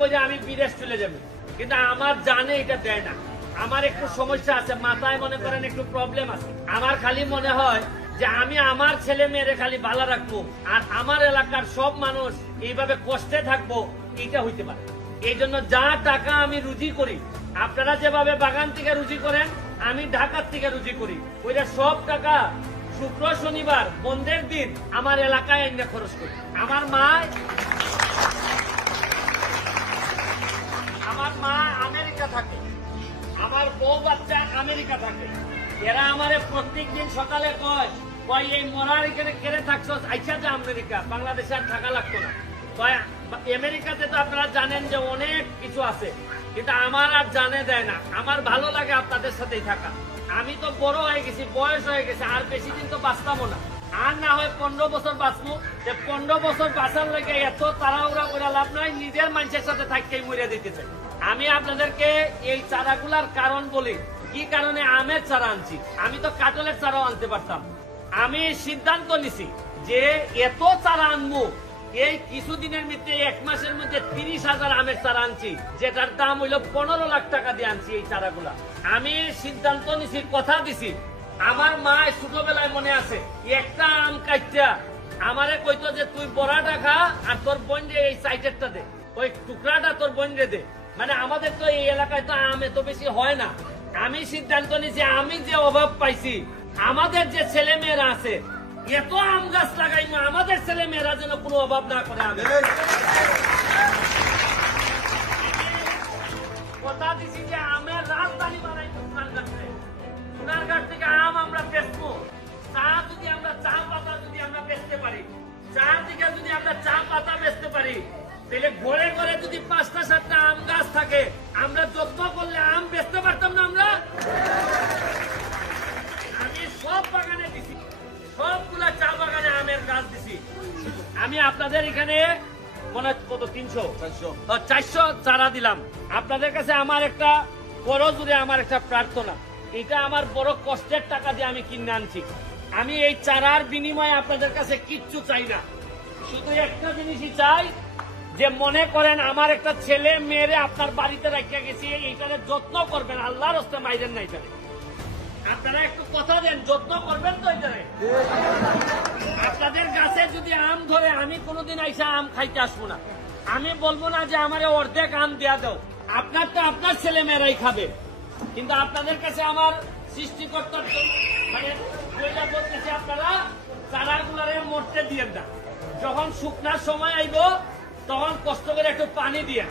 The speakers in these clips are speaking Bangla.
আমি বিদেশ চলে যাবো, কিন্তু আমার জানে এটা দেয় না। আমার একটু সমস্যা আছে, মাথায় মনে করেন একটু প্রবলেম আছে। আমার খালি মনে হয় যে আমি আমার ছেলে মেয়েরে খালি ভালো রাখবো, আর আমার এলাকার সব মানুষ এইভাবে কষ্টে থাকবো, এটা হইতে পারে। এই জন্য যা টাকা আমি রুজি করি, আপনারা যেভাবে বাগান থেকে রুজি করেন, আমি ঢাকার থেকে রুজি করি, ওইটা সব টাকা শুক্র শনিবার বন্ধের দিন আমার এলাকায় এনে খরচ করি। আমার মা আমেরিকা থাকে, আমার বউ বাচ্চা আমেরিকা থাকে। এরা আমারে প্রত্যেক দিন সকালে কয় এই মরার এখানে কেড়ে থাকছো, আইসা যে আমেরিকা, বাংলাদেশে আর থাকা লাগতো না। আমেরিকাতে তো আপনারা জানেন যে অনেক কিছু আছে, কিন্তু আমার আর জানে দেয় না। আমার ভালো লাগে আপনাদের সাথেই থাকা। আমি তো বড় হয়ে গেছি, বয়স হয়ে গেছে, আর বেশি দিন তো বাঁচতামও না। আর না হয় 15 বছর বাঁচবো। 15 বছর বাঁচার লেগে এত তাড়াহুড়া করে লাভ নয়, নিজের মানুষের সাথে থাকতেই মরে দিতেছে। আমি আপনাদেরকে এই চারাগুলার কারণ বলি, কি কারণে আমের চারা আনছি। আমি তো কাঁঠালের চারাও আনতে পারতাম। আমি সিদ্ধান্ত নিছি যে এত চারা আনবো, এই কিছুদিনের মধ্যে 1 মাসের মধ্যে 30,000 আমের চারা আনছি, যেটার দাম হইল 15 লাখ টাকা দিয়ে আনছি এই চারাগুলা। আমি সিদ্ধান্ত নিছি, কথা দিছি। আমার মা ছোটবেলায় মনে আছে, একটা আম কাটটা আমারে কইতো যে তুই বড়াটা খা, আর তোর বোন রে এই সাইডেরটা দে, ওই টুকরাটা তোর বোন রে দে। মানে আমাদের তো এই এলাকায় তো আম এত বেশি হয় না। আমি সিদ্ধান্ত নিছি, আমি যে অভাব পাইছি, আমাদের যে ছেলে মেয়েরা আছে, এত আম গাছ লাগাইবো, আমাদের ছেলে মেয়েরা যেন কোনো অভাব না করে। আমি কথা দিছি যে আমের রাজধানী বানাইবো সোনারঘাটে। সোনারঘাট থেকে আম আমরা বেচবো। চা যদি আমরা চা পাতা যদি আমরা বেচতে পারি, চা থেকে যদি আমরা চা পাতা বেচতে পারি, তাহলে ঘরে ঘরে যদি 5টা 7টা আম গাছ থাকে, আমরা যত্ন করলে আম বেচতে পারতাম না। আমরা আমি সব বাগানে দিছি, সবগুলা চা বাগানে আমের গাছ দিছি। আমি আপনাদের এখানে মনে কত 400 চারা দিলাম। আপনাদের কাছে আমার একটা বড় জুড়ে আমার একটা প্রার্থনা, এটা আমার বড় কষ্টের টাকা দিয়ে আমি কিনে আনছি। আমি এই চারার বিনিময়ে আপনাদের কাছে কিচ্ছু চাই না, শুধু একটা জিনিসই চাই, যে মনে করেন আমার একটা ছেলে মেয়েরে আপনার বাড়িতে রাখিয়া গেছি, এইটারে যত্ন করবেন, আল্লাহর রাস্তে মাইরেন না। এটারে আপনারা একটু কথা দেন, যত্ন করবেন তো এটারে। আপনাদের গাছে যদি আম ধরে, আমি কোনোদিন আইসা আম খাইতে আসবো না। আমি বলবো না যে আমারে অর্ধেক আম দেয়া দাও, আপনার তো আপনার ছেলে মেয়েরাই খাবে। কিন্তু আপনাদের কাছে আমার সৃষ্টিকর্তার মানে বলতেছে, আপনারা চারাগুলারে মরতে দিয়েন না। যখন শুকনার সময় আইব, তখন কষ্ট করে একটু পানি দিয়ে।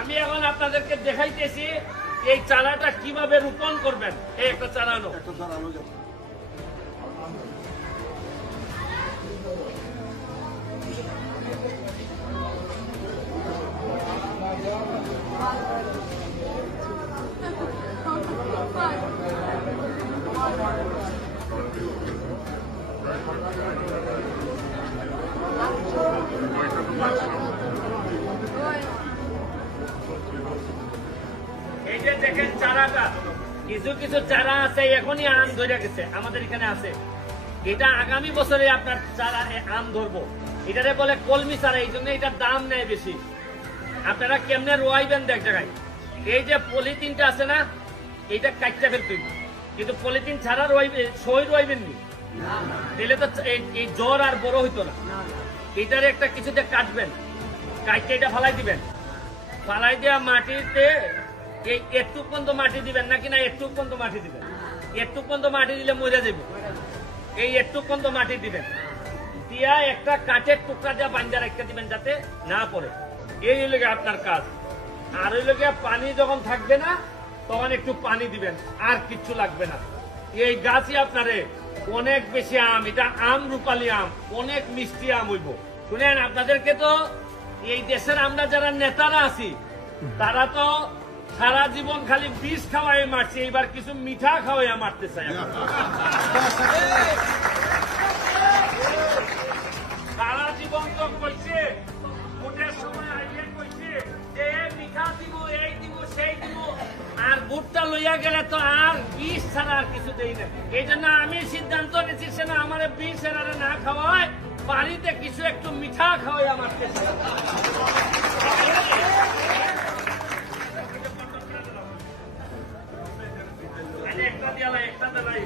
আমি এখন আপনাদেরকে দেখাইতেছি এই চারাটা কিভাবে রোপণ করবেন। এই একটা চারা নো, এই যে দেখেন চারাটা, কিছু কিছু চারা আছে এখনই আম ধরে গেছে, আমাদের এখানে আছে। এটা আগামী বছরে আপনার চারা আম ধরবো। এটারে বলে কলমি চারা, এই জন্য এটার দাম নেয় বেশি। আপনারা কেমনে রোয়াইবেন দেখ জায়গায়, এই যে পলিথিনটা আছে না, এইটা কাটতে ফেলতেন, কিন্তু পলিথিন ছাড়া সই রোয়াইবেন নি, দিলে তো এই জ্বর আর বড় হইতো না। এটারে একটা কিছুতে কাটবেন, কাটতে এটা ফালাই দিবেন, ফালাই দেওয়া মাটিতে এই একটু পর্যন্ত মাটি দিবেন নাকি না, একটু পর্যন্ত মাটি দিবেন। একটু পর্যন্ত মাটি দিলে মরে যাবে, এই একটু পর্যন্ত মাটি দিবেন, দিয়া একটা কাঠের টুকরা দিয়ে বান্ধা রাখতে দিবেন যাতে না পড়ে। এই লেগে আপনার কাজ। আর ওই লেগে পানি যখন থাকবে না, তখন একটু পানি দিবেন, আর কিচ্ছু লাগবে না। এই গাছই আপনারে অনেক বেশি আম, এটা আম রূপালী আম, অনেক মিষ্টি আম হইব। শুনেন, আপনাদেরকে তো এই দেশের আমরা যারা নেতারা আছি, তারা তো সারা জীবন খালি বিষ খাওয়াই মারছে, এইবার কিছু মিঠা খাওয়াইয়া মারতে চাই। সারা জীবন তো কইছে, ভোটের সময় আইয়ে কইছে যে মিঠা দিব, এই দিব, সেই দিব, আর ভোটটা লইয়া গেলে তো আর বিষ ছাড়া আর কিছু দেই না। এই জন্য আমি সিদ্ধান্ত নিচ্ছি, সে না আমার বিষ এরারে না খাওয়ায়, বাড়িতে কিছু একটু মিঠা খাওয়াইয়া মারতেছে। একটা দিয়ালাই একটা দেলাই